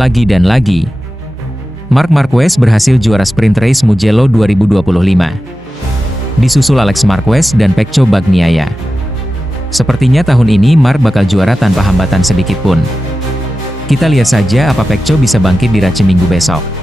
Lagi dan lagi, Marc Marquez berhasil juara sprint race Mugello 2025. Disusul Alex Marquez dan Pecco Bagnaia. Sepertinya tahun ini Marc bakal juara tanpa hambatan sedikit pun. Kita lihat saja apa Pecco bisa bangkit di race Minggu besok.